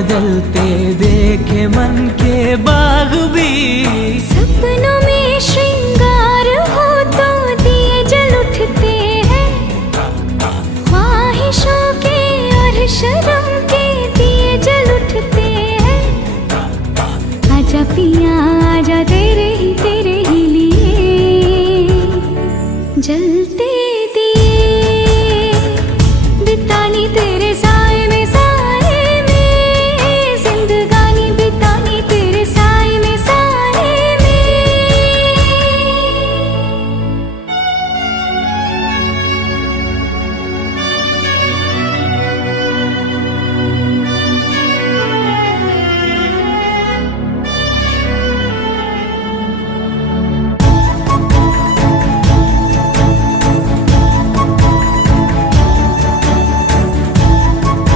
बदलते देखे मन के बाग भी। सपनों में श्रृंगार हो तो दिए जल उठते हैं, ख्वाहिशों के और शराब